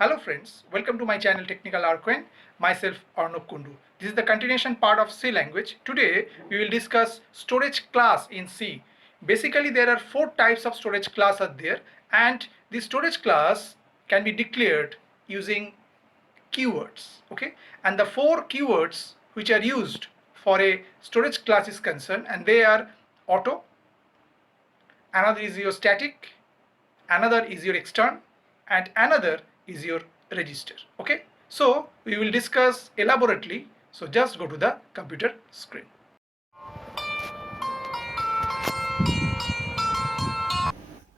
Hello friends, welcome to my channel Technical Arquen. Myself Arnab Kundu. This is the continuation part of C language. Today we will discuss storage class in C. Basically there are four types of storage class are there, and the storage class can be declared using keywords. Okay, and the four keywords which are used for a storage class is concerned, and they are auto, another is your static, another is your extern, and another is your register. Okay, so we will discuss elaborately, so just go to the computer screen.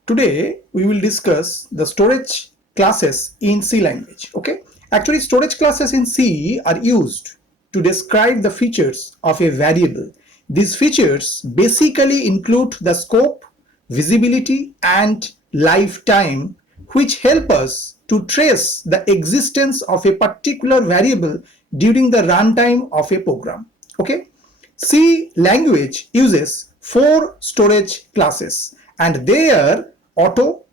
Today we will discuss the storage classes in C language. Okay, actually storage classes in C are used to describe the features of a variable. These features basically include the scope, visibility, and lifetime, which help us to trace the existence of a particular variable during the runtime of a program. Okay, C language uses four storage classes, and they are auto,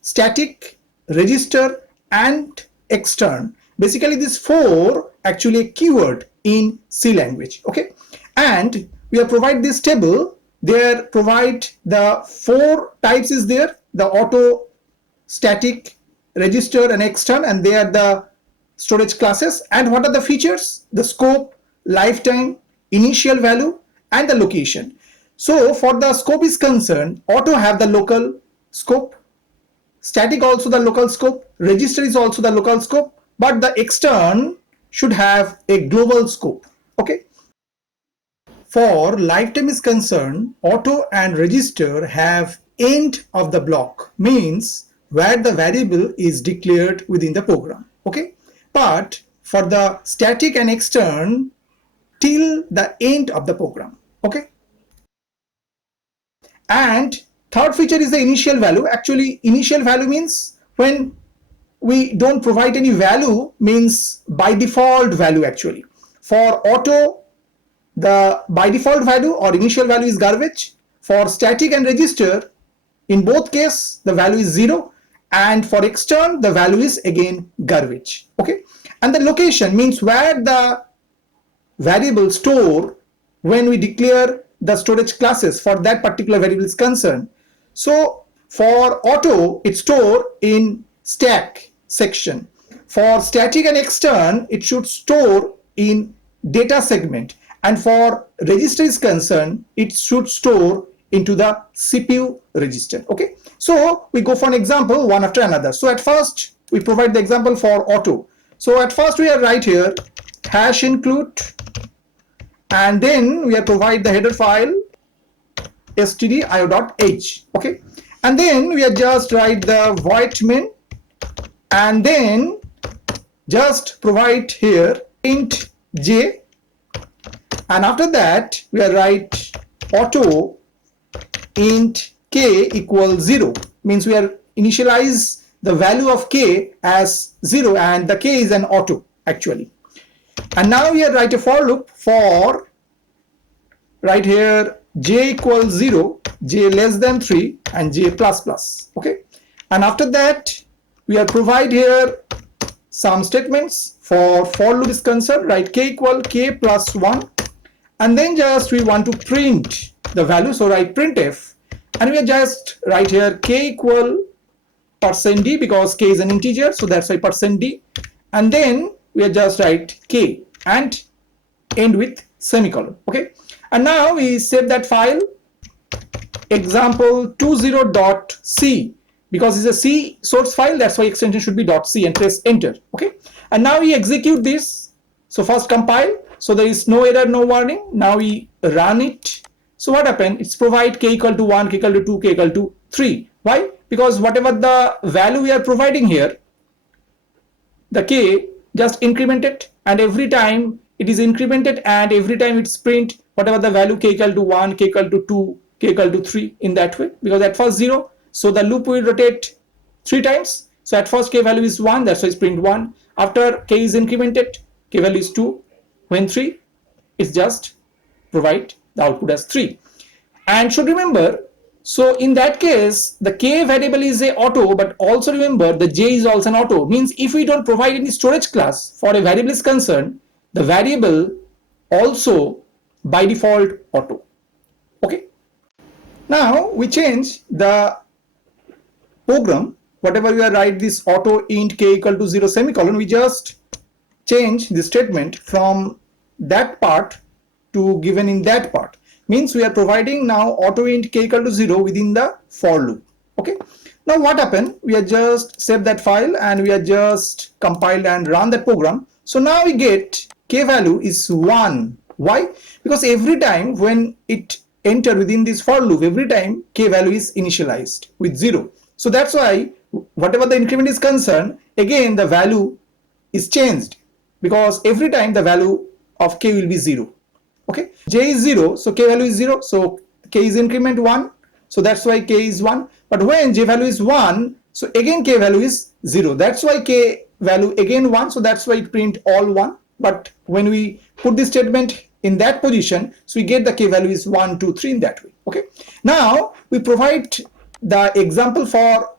static, register, and extern. Basically these four actually a keyword in C language. Okay, and we have provide this table. There provide the four types is there: the auto, static, register, and extern, and they are the storage classes. And what are the features? The scope, lifetime, initial value, and the location. So for the scope is concerned, auto have the local scope, static also the local scope, register is also the local scope, but the extern should have a global scope. Okay, for lifetime is concerned, auto and register have end of the block, means where the variable is declared within the program. Okay, but for the static and extern, till the end of the program. Okay, and third feature is the initial value. Actually initial value means when we don't provide any value, means by default value. Actually for auto, the by default value or initial value is garbage. For static and register, in both case the value is 0, and for extern the value is again garbage. Okay, and the location means where the variable store when we declare the storage classes for that particular variable is concerned. So for auto it store in stack section, for static and extern it should store in data segment, and for register is concerned it should store into the CPU register. Okay, so we go for an example one after another. So at first we provide the example for auto. So at first we are right here hash include, and then we are provide the header file stdio.h. Okay, and then we are just write the void main, and then just provide here int j, and after that we are write auto int k equals 0, means we are initialize the value of k as 0, and the k is an auto actually. And now we are write a for loop for right here j equals 0, j less than 3, and j plus plus. Okay, and after that we are provide here some statements. For loop is concerned, write k equal k plus 1, and then just we want to print the value, so write printf, and we are just write here k equal %d, because k is an integer, so that's why %d, and then we are just write k and end with semicolon. Okay, and now we save that file example20.c, because it's a C source file, that's why extension should be .c, and press enter. Okay, and now we execute this. So first compile, so there is no error, no warning. Now we run it. So what happened? It's provide k equal to 1, k equal to 2, k equal to 3. Why? Because whatever the value we are providing here, the k just incremented, and every time it is incremented, and every time it's print whatever the value k equal to 1, k equal to 2, k equal to 3 in that way, because at first 0, so the loop will rotate 3 times. So at first k value is 1, that's why it's print 1. After k is incremented, k value is 2. When 3, it's just provide the output as 3. And should remember, So in that case, the k variable is a auto, but also remember the j is also an auto. Means if we don't provide any storage class for a variable is concerned, the variable also by default auto. Okay. Now we change the program. Whatever we are write this auto int k equal to 0 semicolon, we just change the statement from that part to given in that part. Means we are providing now auto int k equal to 0 within the for loop. Okay. Now what happened? We are just save that file and we are just compiled and run that program. So now we get k value is 1. Why? Because every time when it enter within this for loop, every time k value is initialized with 0. So that's why whatever the increment is concerned, again the value is changed because every time the value of k will be 0. Okay, j is 0, so k value is 0, so k is increment 1, so that's why k is 1. But when j value is 1, so again k value is 0, that's why k value again 1, so that's why it print all 1. But when we put this statement in that position, so we get the k value is 1, 2, 3 in that way. Okay, now we provide the example for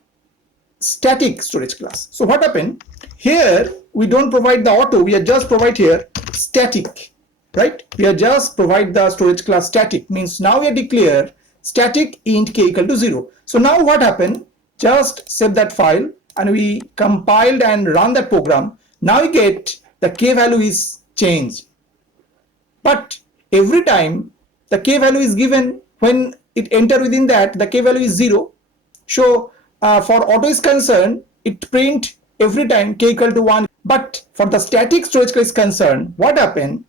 static storage class. So what happened here, we don't provide the auto, we are just provide here static, right? We are just provide the storage class static, means now we are declare static int k equal to 0. So now what happened, just save that file and we compiled and run that program. Now we get the k value is changed, but every time the k value is given, when it enter within that, the k value is 0. So for auto is concerned, it print every time k equal to 1. But for the static storage class is concerned, what happened?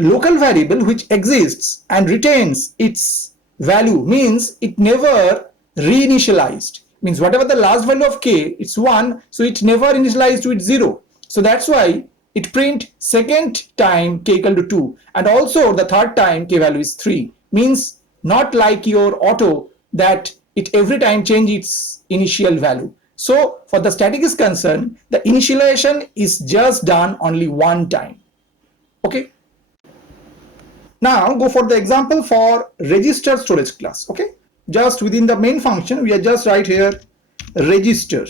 Local variable which exists and retains its value, means it never reinitialized. Means whatever the last value of k, it's 1, so it never initialized with 0. So that's why it print second time k equal to 2, and also the third time k value is 3. Means not like your auto that it every time change its initial value. So for the static is concerned, the initialization is just done only one time. Okay. Now go for the example for register storage class. Okay, just within the main function we are just write here register.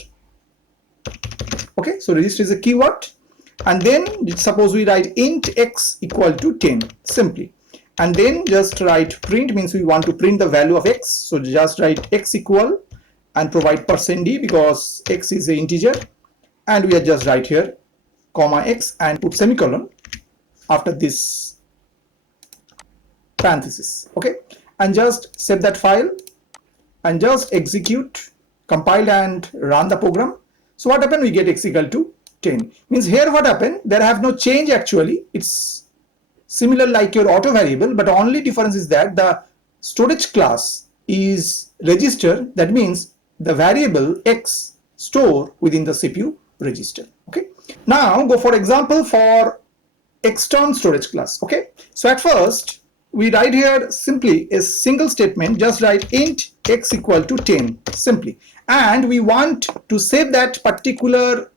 Okay, so register is a keyword, and then suppose we write int x equal to 10 simply, and then just write print, means we want to print the value of x, so just write x equal and provide %d because x is an integer, and we are just write here comma x and put semicolon after this parenthesis. Okay, and just save that file and just execute, compile and run the program. So what happened, we get x equal to 10. Means here what happened, there have no change actually, it's similar like your auto variable, but only difference is that the storage class is register, that means the variable x store within the CPU register. Okay, now go for example for extern storage class. Okay, so at first we write here simply a single statement, just write int x equal to 10 simply, and we want to save that particular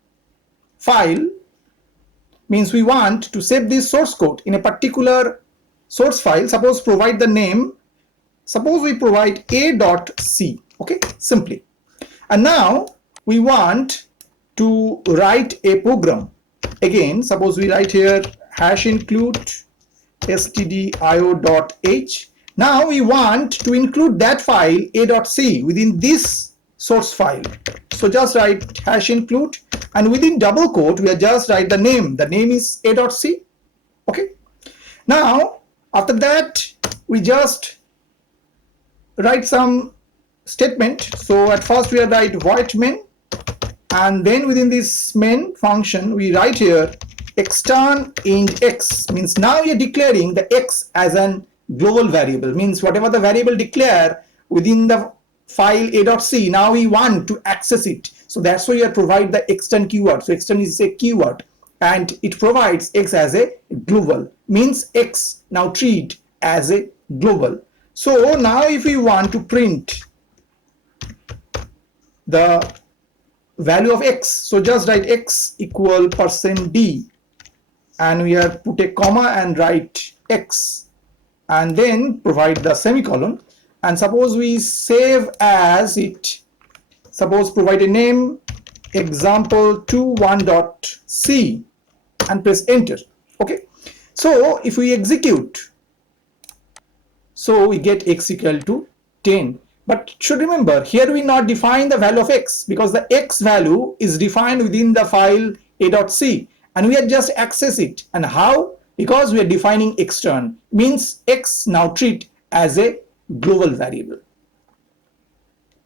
file, means we want to save this source code in a particular source file. Suppose provide the name, suppose we provide a.c. okay, simply, and now we want to write a program. Again, suppose we write here hash include stdio.h. Now we want to include that file a.c within this source file, so just write hash include, and within double quote we are just write the name is a.c. Okay, now after that we just write some statement. So at first we are write void main, and then within this main function we write here extern int x, means now we are declaring the x as an global variable, means whatever the variable declare within the file a.c, now we want to access it, so that's why you provide the extern keyword. So extern is a keyword and it provides x as a global, means x now treat as a global. So now if we want to print the value of x, so just write x equal %d, and we have put a comma and write x, and then provide the semicolon. and suppose we save as it, suppose provide a name example21.c and press enter. Okay, so if we execute, so we get x equal to 10. But should remember, here we not define the value of x because the x value is defined within the file a.c and we are just access it. And how? Because we are defining extern, means x now treat as a global variable,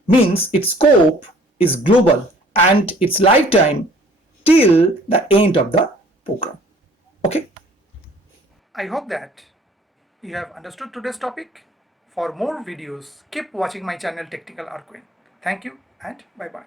means its scope is global and its lifetime till the end of the program. Okay, I hope that you have understood today's topic. For more videos, keep watching my channel Technical Arquin. Thank you and bye bye.